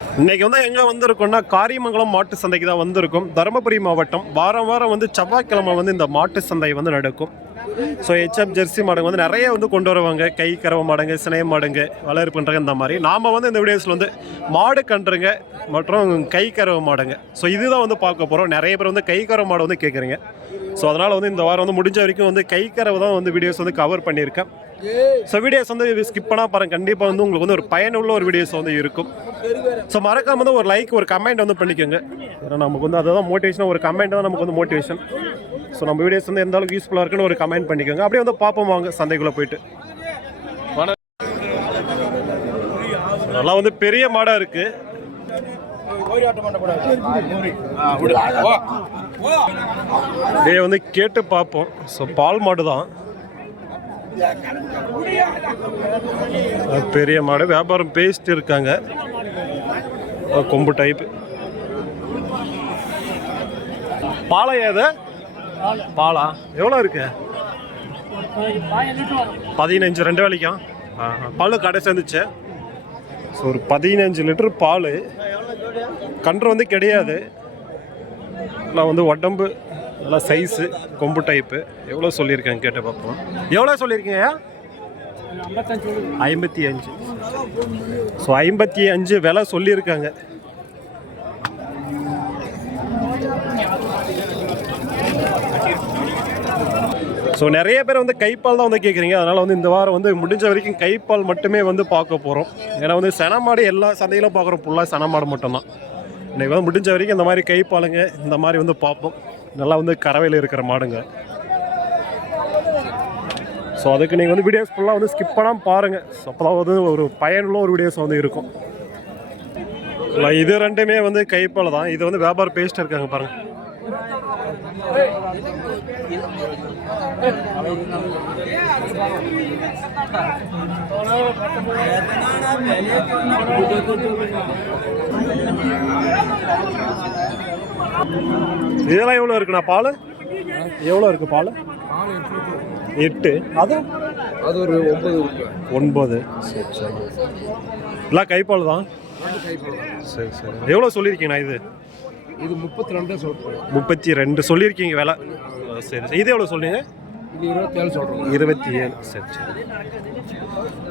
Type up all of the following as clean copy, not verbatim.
இன்னைக்கு வந்து எங்கே வந்திருக்கோம்னா காரியமங்கலம் மாட்டு சந்தைக்கு தான் வந்திருக்கும். தருமபுரி மாவட்டம். வாரம் வாரம் வந்து செவ்வாய்க்கிழமை வந்து இந்த மாட்டு சந்தை வந்து நடக்கும். ஸோ ஹெச்எப் ஜெர்சி மாடுங்க வந்து நிறைய வந்து கொண்டு வருவாங்க. கை கறவை மாடுங்க, சினை மாடுங்க, வளர்ப்பு பண்ணுறங்க இந்த மாதிரி. நாம் வந்து இந்த வீடியோஸில் வந்து மாடு கன்றுங்க மற்றும் கை கறவை மாடுங்க. ஸோ இதுதான் வந்து பார்க்க போகிறோம். நிறைய பேர் வந்து கை கறவை மாடு வந்து கேட்குறீங்க. ஸோ அதனால் வந்து இந்த வாரம் வந்து முடிஞ்ச வரைக்கும் வந்து கை கறவை தான் வந்து வீடியோஸ் வந்து கவர் பண்ணியிருக்கேன். ஸோ வீடியோஸ் வந்து ஸ்கிப் பண்ணால் பாருங்கள். கண்டிப்பாக வந்து உங்களுக்கு வந்து ஒரு பயனுள்ள ஒரு வீடியோஸ் வந்து இருக்கும். ஸோ மறக்காம வந்து ஒரு லைக் ஒரு கமெண்ட் வந்து பண்ணிக்கோங்க. ஏன்னா நமக்கு வந்து அதுதான் மோட்டிவேஷன். ஒரு கமெண்ட் தான் நமக்கு வந்து மோட்டிவேஷன். ஸோ நம்ம வீடியோஸ் வந்து எந்த அளவுக்கு யூஸ்ஃபுல்லாக இருக்குன்னு ஒரு கமெண்ட் பண்ணிக்கோங்க. அப்படியே வந்து பார்ப்போம் வாங்க சந்தைக்குள்ளே போயிட்டு. நல்லா வந்து பெரிய மாடாக இருக்குது. அப்படியே வந்து கேட்டு பார்ப்போம். ஸோ பால் மாடு தான், பெரிய மாடு. வியாபாரம் பேசிட்டு இருக்காங்க. கொம்பு டைப் பாலையா அது? பாலா எவ்வளோ இருக்கு? 15 2 வேலைக்கும் பால் கடை சேர்ந்துச்சு. ஸோ ஒரு 15 லிட்டர் பால். கன்று வந்து கிடையாது. நல்லா வந்து உடம்பு நல்லா சைஸு, கொம்பு டைப்பு. எவ்வளோ சொல்லியிருக்கேன் கேட்டு பார்ப்போம். எவ்வளோ சொல்லியிருக்கீங்க? 55. ஸோ 55 விலை சொல்லியிருக்காங்க. ஸோ நிறைய பேர் வந்து கைப்பால் தான் வந்து கேட்குறீங்க. அதனால் வந்து இந்த வாரம் வந்து முடிஞ்ச வரைக்கும் கைப்பால் மட்டுமே வந்து பார்க்க போகிறோம். ஏன்னா வந்து செனமாடு எல்லா சந்தையிலும் பார்க்குறோம். ஃபுல்லாக செனமாடு மட்டும்தான். இன்றைக்கி வந்து முடிஞ்ச வரைக்கும் இந்த மாதிரி கைப்பாலுங்க இந்த மாதிரி வந்து பார்ப்போம். நல்லா வந்து கறவையில் இருக்கிற மாடுங்க. ஸோ அதுக்கு நீங்கள் வந்து வீடியோஸ் ஃபுல்லாக வந்து ஸ்கிப் பண்ணாமல் பாருங்கள். ஸோ அப்போ தான் வந்து ஒரு பயனுள்ள ஒரு வீடியோஸ் வந்து இருக்கும். இல்லை இது ரெண்டுமே வந்து கைப்பால் தான். இது வந்து வியாபாரம் பேசிட்டு இருக்காங்க பாருங்கள். இதெல்லாம் எவ்வளோ இருக்குண்ணா பால்? எவ்வளோ இருக்குது பால்? 8. அது ஒரு 9. சரி சரி. எல்லாம் கைப்பால் தான். சரி சரி. எவ்வளோ சொல்லியிருக்கீங்கண்ணா இது? இது 32 சொல்கிறேன். 32 சொல்லியிருக்கீங்க விலை. சரி சரி. இது எவ்வளோ சொல்றீங்க? இது 27 சொல்கிறோம். 27. சரி சரி.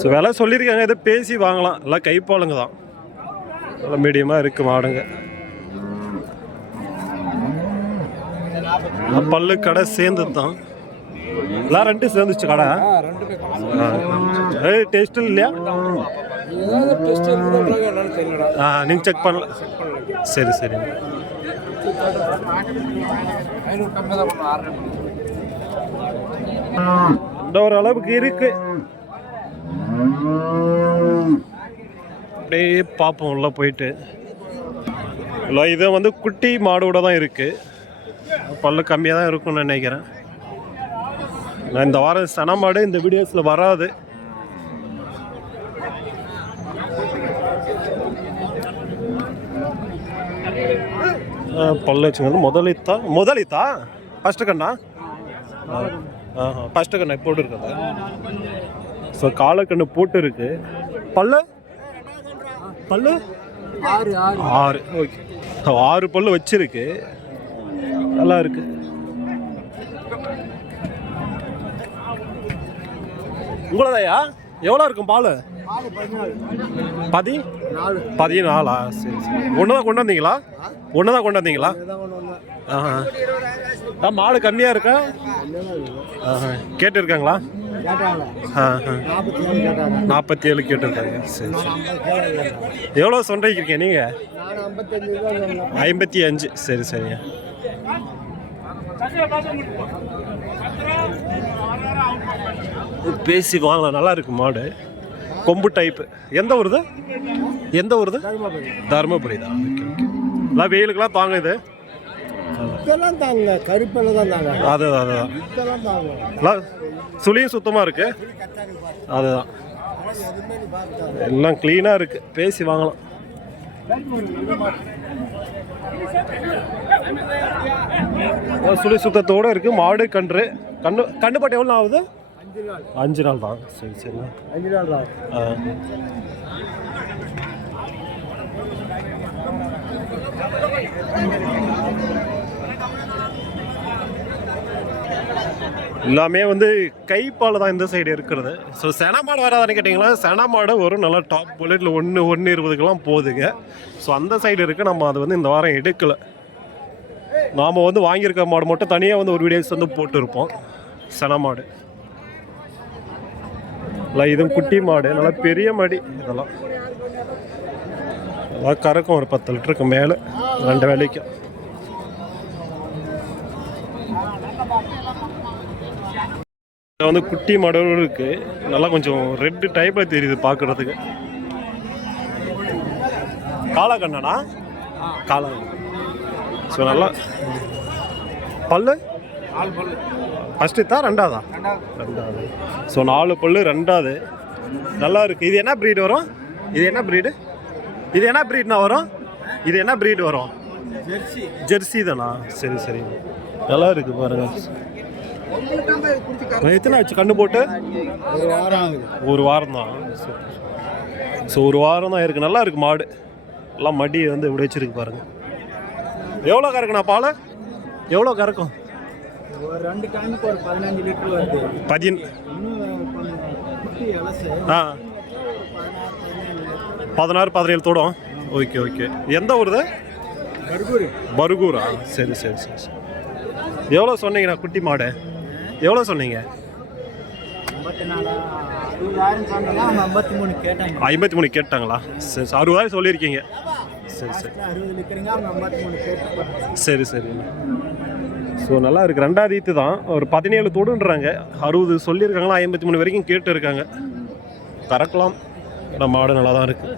ஸோ விலை சொல்லியிருக்காங்க. இதை பேசி வாங்கலாம். எல்லாம் கைப்பாலுங்க தான். நல்லா மீடியமாக இருக்குது மாடுங்க. பல்லு கடை சேர்ந்தது தான். எல்லாம் 2 சேர்ந்துச்சு கடை. டேஸ்ட் இல்லையா? நீங்கள் செக் பண்ணல. சரி சரி. ஒரு அளவுக்கு இருக்கு. அப்படியே பார்ப்போம் உள்ள போயிட்டு. இல்லை இது வந்து குட்டி மாடோட தான் இருக்கு. பல்லு கம்மியாக தான் இருக்கும்னு நினைக்கிறேன். நான் இந்த வாரம் சன மாடு இந்த வீடியோஸில் வராது. பல்லு வச்சுங்க. முதலித்தா ஃபஸ்ட்டு கண்ணா? ஃபஸ்ட்டு கண்ணா போட்டு இருக்குது. ஸோ காலக்கண்ணு போட்டு இருக்கு. பல்லு 6. ஓகே. 6 பல்லு வச்சிருக்கு. நல்லா இருக்கு. உங்களதாயா எவ்வளோ இருக்கும் பால்? 14. சரி சரி. ஒன்று தான் கொண்டு வந்தீங்களா? மாடு கம்மியாக இருக்கா? கேட்டுருக்காங்களா? 47 கேட்டுருக்காங்க. சரி சரி. எவ்வளோ சொல்றீங்க நீங்கள்? 55. சரி சரிங்க. பேசி வாங்கலாம். நல்லா இருக்கு மாடு. கொம்பு டைப்பு. எந்த ஊருது? தருமபுரி தான். Okay okay. எல்லாம் வெயிலுக்கெல்லாம் தாங்க இது. அதுதான் சுழியும் சுத்தமாக இருக்கு. அதுதான் எல்லாம் க்ளீனாக இருக்கு. பேசி வாங்கலாம். சுழி சுத்தத்தோடு இருக்கு மாடு. கண்ணுப்பட்டு எவ்வளோ ஆகுது? 5 நாள் தான். சரி சரி. 5 நாள் தான். எல்லாமே வந்து கைப்பால் தான் இந்த சைடு இருக்கிறது. ஸோ சென மாடு வராதான்னு கேட்டிங்களா, சென மாடு ஒரு நல்ல டாப் புல்லட்டில் 1:20 போகுதுங்க. ஸோ அந்த சைடு இருக்குது. நம்ம அது வந்து இந்த வாரம் எடுக்கலை. நாம் வந்து வாங்கியிருக்க மாடு மட்டும் தனியாக வந்து ஒரு வீடியோஸ் வந்து போட்டுருப்போம். சென மாடு இல்லை, இதுவும் குட்டி மாடு, நல்லா பெரிய மாடி. இதெல்லாம் அதெல்லாம் கறக்கும் ஒரு 10 லிட்டருக்கு மேலே 2 வேலைக்கும். வந்து குட்டி மாடும் இருக்கு. நல்லா கொஞ்சம் ரெட் டைப்ல தெரியுது பார்க்கறதுக்கு. காலக்கண்ணனா கால. ஸோ நல்லா பல்லு ஃபஸ்ட்டு தான் ரெண்டாவதா? ரெண்டாவது. ஸோ 4 பல்லு, ரெண்டாவது. நல்லா இருக்கு. இது என்ன ப்ரீடு வரும்? இது என்ன ப்ரீடு? இது என்ன ப்ரீட்னா வரும்? இது என்ன ப்ரீடு வரும்? ஜெர்சி தானா? சரி சரி, நல்லா இருக்கு பாருங்க. எத்தனை ஆச்சு கண்ணு போட்டு? ஒரு வாரம் தான். ஸோ ஒரு வாரம் தான் இருக்குது. நல்லா இருக்குது மாடு. எல்லாம் மடி வந்து இப்படி வச்சிருக்கு பாருங்க. எவ்வளோ கறக்குண்ணா பால்? எவ்வளோ கறக்கும்? 2 டைமுக்கு ஒரு 15 லிட்டர் வருது. 10 16-17 தோடும். Okay okay. எந்த ஊருது? பர்கூரா? சரி சரி சரி சரி. எவ்வளோ சொன்னீங்கண்ணா குட்டி மாடு? எவ்வளோ சொன்னீங்க? 53 கேட்டாங்களா? சரி 60,000 சொல்லியிருக்கீங்க. சரி சரி சரி சரி. ஸோ நல்லா இருக்குது. 2வது ஈத்து தான். ஒரு 17 தோடுன்றாங்க. 60 சொல்லியிருக்காங்களா, 53 வரைக்கும் கேட்டு இருக்காங்க. கறக்கலாம். ஆனால் மாடு நல்லா தான் இருக்குது.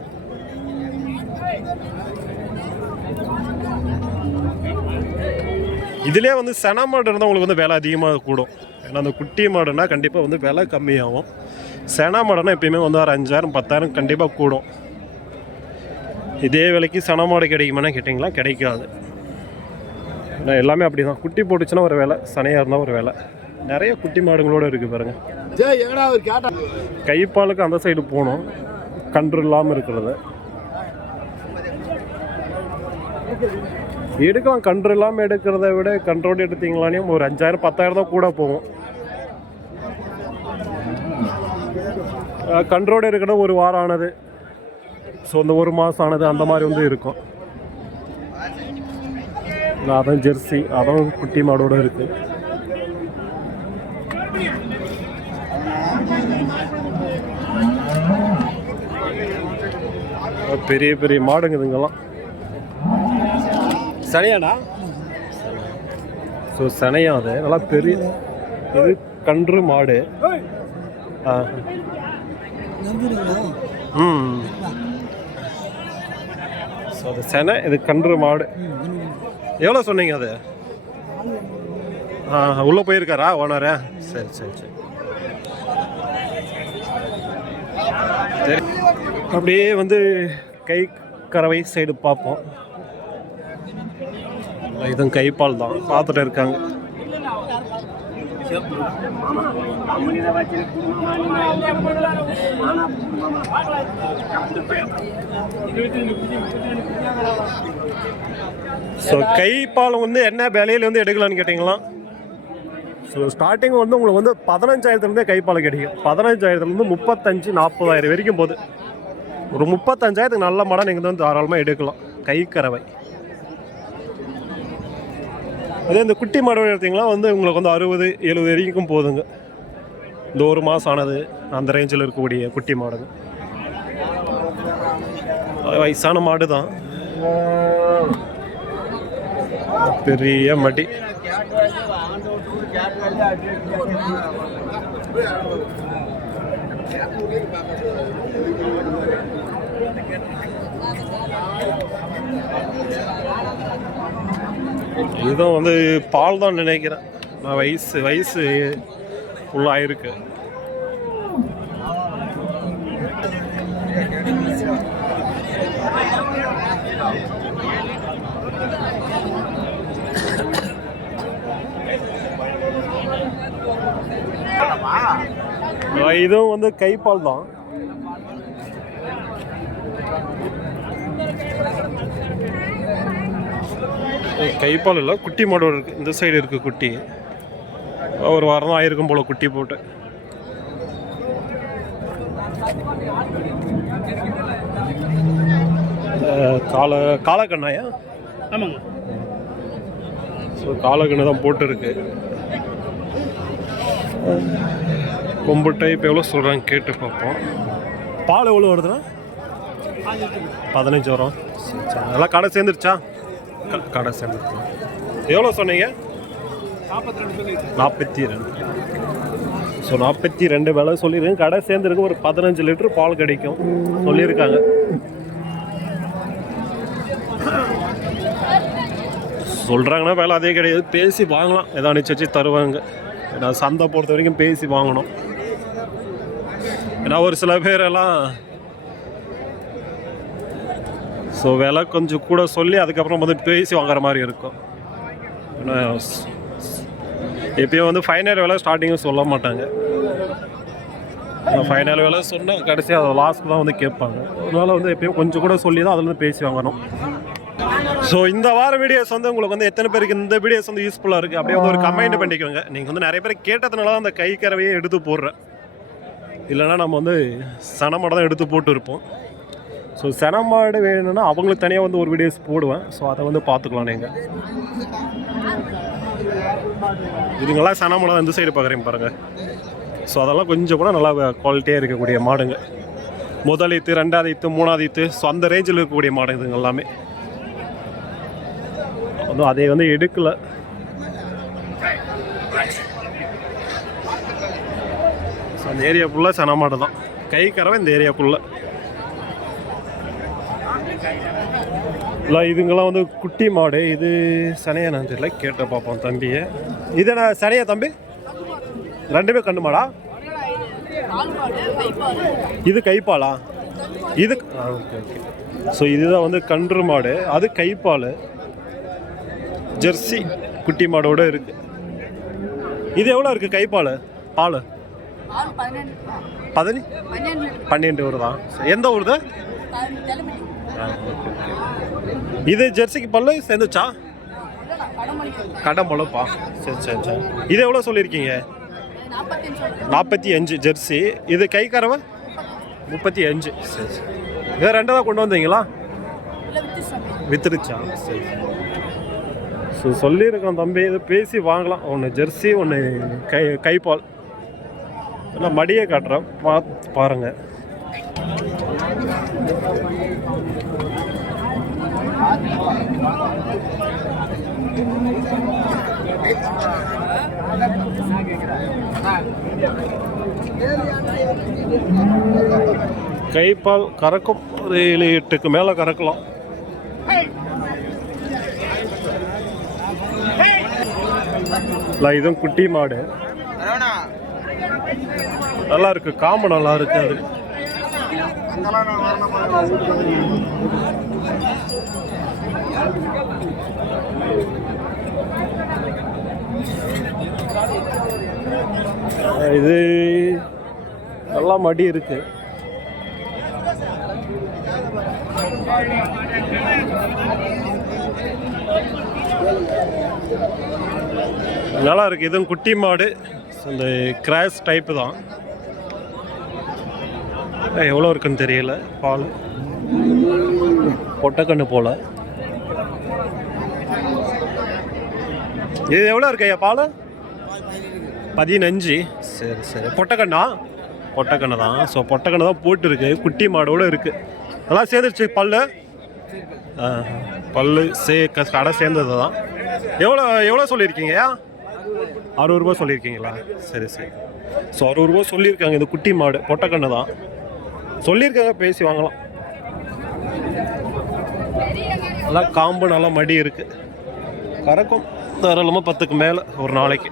இதிலே வந்து சென மாடு இருந்தால் உங்களுக்கு வந்து விலை அதிகமாக கூடும். ஏன்னா அந்த குட்டி மாடுனா கண்டிப்பாக வந்து விலை கம்மியாகும். சென மாடுனா எப்பயுமே வந்து ஒரு 5,000 10,000 கண்டிப்பாக கூடும். இதே விலைக்கு சென மாடு கிடைக்குமானா கேட்டிங்களா, கிடைக்காது. ஏன்னா எல்லாமே அப்படி தான். குட்டி போட்டுச்சுன்னா ஒரு விலை, சனையாக இருந்தால் ஒரு விலை. நிறைய குட்டி மாடுங்களோடு இருக்குது பாருங்கள். கைப்பாலுக்கு அந்த சைடு போகணும், கன்று இல்லாமல் இருக்கிறது எடுக்கலாம். கன்று இல்லாமல் எடுக்கிறத விட கன்றோடு எடுத்தீங்களானே ஒரு 5,000 10,000 தான் கூட போகும். கன்றோடு இருக்கிற ஒரு வாரம் ஆனது, ஸோ இந்த ஒரு மாதம் ஆனது அந்த மாதிரி வந்து இருக்கும். அதான் ஜெர்சி, அதுவும் குட்டி மாடோடு இருக்குது. பெரிய பெரிய மாடுங்க இதுங்கெல்லாம். சனையாண்ணா? ஸோ சனையா, அது நல்லா பெரிய. இது கன்று மாடு. ஸோ அது செனை, இது கன்று மாடு. எவ்வளோ சொன்னீங்க அது? உள்ளே போயிருக்காரா ஓனரு? சரி சரி சரி சரி. அப்படியே வந்து கை கறவை சைடு பார்ப்போம். இதுவும் கைப்பால் தான் பார்த்துட்டு இருக்காங்க. ஸோ கைப்பால் வந்து என்ன விலையில வந்து எடுக்கலான்னு கேட்டிங்களா, ஸோ ஸ்டார்டிங் வந்து உங்களுக்கு வந்து 15,000 கைப்பால் கிடைக்கும். 15,000 35-40,000 வரைக்கும் போகுது. ஒரு 35,000 நல்ல மாடம் நீங்கள் வந்து தாராளமாக எடுக்கலாம். கை கறவை. அதே இந்த குட்டி மாடு எடுத்திங்களா வந்து உங்களுக்கு வந்து 60-70 வரைக்கும் போகுதுங்க. இந்த ஒரு மாதம் ஆனது அந்த ரேஞ்சில் இருக்கக்கூடிய குட்டி மாடுங்க. வயசான மாடு தான், பெரிய மடி. இதுவும் வந்து பால் தான் நினைக்கிறேன். நான் வயசு ஃபுல்லாகிருக்கு. இதுவும் வந்து கைப்பால் தான். கைப்பால் இல்லை, குட்டி மாடு இருக்குது. இந்த சைடு இருக்குது குட்டி. ஒரு வாரம் தான் ஆயிருக்கும் போல் குட்டி போட்டு. காலக்கண்ணாயா? ஆமாங்க. ஸோ காலக்கண்ணு தான் போட்டுருக்கு. கொம்பு டைப் எவ்வளோ சொல்கிறாங்க கேட்டு பார்ப்போம். பால் எவ்வளோ வருதுண்ணா? 15 வரும். சரி, நல்லா கடை சேர்ந்துருச்சா? கடை சேர்ந்துருச்சு. எவ்வளோ சொன்னீங்க? 42. ஸோ 42 விலை சொல்லியிருக்கேன். கடை சேர்ந்துருக்கு. ஒரு 15 லிட்டர் பால் கிடைக்கும் சொல்லியிருக்காங்க. சொல்கிறாங்கன்னா வேலை அதே கிடையாது. பேசி வாங்கலாம், எதாவது அனுப்பிச்சு தருவாங்க. ஏன்னா சந்தை பொறுத்த வரைக்கும் பேசி வாங்கணும். ஏன்னா ஒரு சில பேரெல்லாம் ஸோ விலை கொஞ்சம் கூட சொல்லி அதுக்கப்புறம் வந்து பேசி வாங்குற மாதிரி இருக்கும். ஏன்னா எப்பயும் வந்து ஃபைனல் விலை ஸ்டார்டிங்கும் சொல்ல மாட்டாங்க. ஃபைனல் விலை சொன்னால் கடைசியாக அதை லாஸ்ட் தான் வந்து கேட்பாங்க. அதனால் வந்து எப்பயும் கொஞ்சம் கூட சொல்லி தான் அதில் வந்து பேசி வாங்கணும். ஸோ இந்த வார வீடியோஸ் வந்து உங்களுக்கு வந்து எத்தனை பேருக்கு இந்த வீடியோஸ் வந்து யூஸ்ஃபுல்லாக இருக்குது அப்படியே வந்து ஒரு கமெண்ட் பண்ணிக்கோங்க. நீங்கள் வந்து நிறைய பேர் கேட்டதுனால தான் அந்த கை கறவையே எடுத்து போடுறேன். இல்லைனா நம்ம வந்து சனமாடு தான் எடுத்து போட்டு இருப்போம். ஸோ சனமாடு வேணும்னா அவங்களுக்கு தனியாக வந்து ஒரு வீடியோஸ் போடுவேன். ஸோ அதை வந்து பார்த்துக்கலாம் நீங்கள். இதுங்கெல்லாம் சனமாடு தான் இந்த சைடு பார்க்குறீங்க பாருங்கள். ஸோ அதெல்லாம் கொஞ்சம் கூட நல்லா குவாலிட்டியாக இருக்கக்கூடிய மாடுங்க. முதல் ஈத்து, 2வது ஈத்து, 3வது ஈத்து, ஸோ அந்த ரேஞ்சில் இருக்கக்கூடிய மாடு இதுங்க எல்லாமே. அதை வந்து எடுக்கலை. ஸோ அந்த ஏரியா ஃபுல்லாக சனமாடு தான். கை கறவை இந்த ஏரியா ஃபுல்லாக. இல்லை இதுங்கெல்லாம் வந்து குட்டி மாடு. இது சனையா நான் தெரியல, கேட்ட பார்ப்போம் தம்பியை. இது என்ன சனையா தம்பி? 2மே கண்டு மாடா? இது கைப்பாலா? இது ஓகே ஓகே. ஸோ இதுதான் வந்து கன்று மாடு, அது கைப்பால். ஜெர்சி குட்டி மாடோட இருக்கு. இது எவ்வளோ இருக்குது கைப்பால்? பால் 12 வருதா? எந்த ஊருது? இது ஜெர்சிக்கு பல்லு சேர்ந்துச்சா? கடம்பளப்பா. சரி சரி சரி. இது எவ்வளோ சொல்லியிருக்கீங்க? 45 ஜெர்சி. இது கை கறவை 35. சரி சரி. இதை 2 தான் கொண்டு வந்தீங்களா? வித்துருச்சா? சரி. ஸோ சொல்லியிருக்கோம் தம்பி, இது பேசி வாங்கலாம். ஒன்று ஜெர்சி, ஒன்று கைப்பால். நான் மடியை காட்டுறேன், பார்த்து பாருங்கள். கைப்பால் கறக்கும், ஒரு 7-8க்கு மேலே கறக்கலாம். இதுவும் குட்டி மாடு நல்லா இருக்கு. காம்பு நல்லா இருக்கு. அது இது நல்லா மடி இருக்கு. நல்லா இருக்கு. இதுவும் குட்டி மாடு, இந்த கிராஸ் டைப்பு தான். எவ்வளோ இருக்குன்னு தெரியல. பால் பொட்டக்கண்ணு போல. இது எவ்வளோ இருக்கு ஐயா பால்? 15. சரி சரி. பொட்டக்கண்ணா? பொட்டக்கண்ணு தான். ஸோ பொட்டக்கண்ணு தான் போட்டுருக்கு. குட்டி மாடோடு இருக்குது. நல்லா சேர்ந்துருச்சு பல்லு. பல்லு கடை சேர்ந்தது தான். எவ்வளோ சொல்லியிருக்கீங்கய்யா? 60 ரூபா சொல்லியிருக்கீங்களா? சரி சரி. ஸோ 60 ரூபா சொல்லியிருக்காங்க. இது குட்டி மாடு, பொட்டக்கண்ணு தான் சொல்லியிருக்காங்க. பேசி வாங்கலாம். நல்லா காம்பு, நல்லா மடி இருக்குது. கறக்கும் தாராளமாக 10க்கு மேலே ஒரு நாளைக்கு.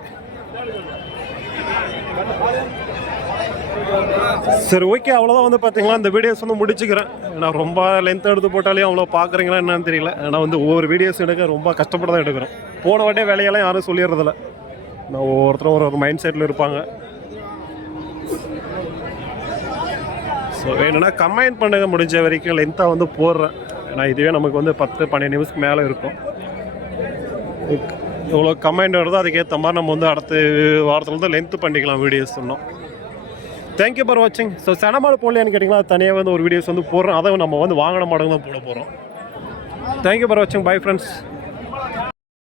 சரி ஓகே, அவ்வளோதான் வந்து பார்த்தீங்களா. இந்த வீடியோஸ் வந்து முடிச்சுக்கிறேன். ஏன்னா ரொம்ப லென்த் எடுத்து போட்டாலே அவ்வளோ பார்க்குறீங்களா என்னன்னு தெரியல. ஏன்னா வந்து ஒவ்வொரு வீடியோஸ் எடுக்க ரொம்ப கஷ்டப்பட்டு தான் எடுக்கிறோம். போன வாட்டியே வேலையெல்லாம் யாரும் சொல்லிடுறதில்ல. நான் ஒவ்வொருத்தரும் ஒரு மைண்ட் செட்டில் இருப்பாங்க. ஸோ வேணும்னா கமெண்ட் பண்ணுங்க. முடிஞ்ச வரைக்கும் லென்த்தாக வந்து போடுறேன். ஏன்னா இதுவே நமக்கு வந்து 10-12 நிமிஷத்துக்கு மேலே இருக்கும். இவ்வளோ கமெண்ட் வருதோ அதுக்கேற்ற மாதிரி நம்ம வந்து அடுத்த வாரத்தில் வந்து லென்த்து பண்ணிக்கலாம் வீடியோஸ் சொன்னோம். தேங்க்யூ ஃபார் வாட்சிங். ஸோ சென மாடு போடலையான்னு கேட்டிங்கன்னா அது தனியாக வந்து ஒரு வீடியோஸ் வந்து போடுறோம். அதை நம்ம வந்து வாங்கின மாடுங்க தான் போட போகிறோம். தேங்க்யூ ஃபார் வாட்சிங். Bye friends.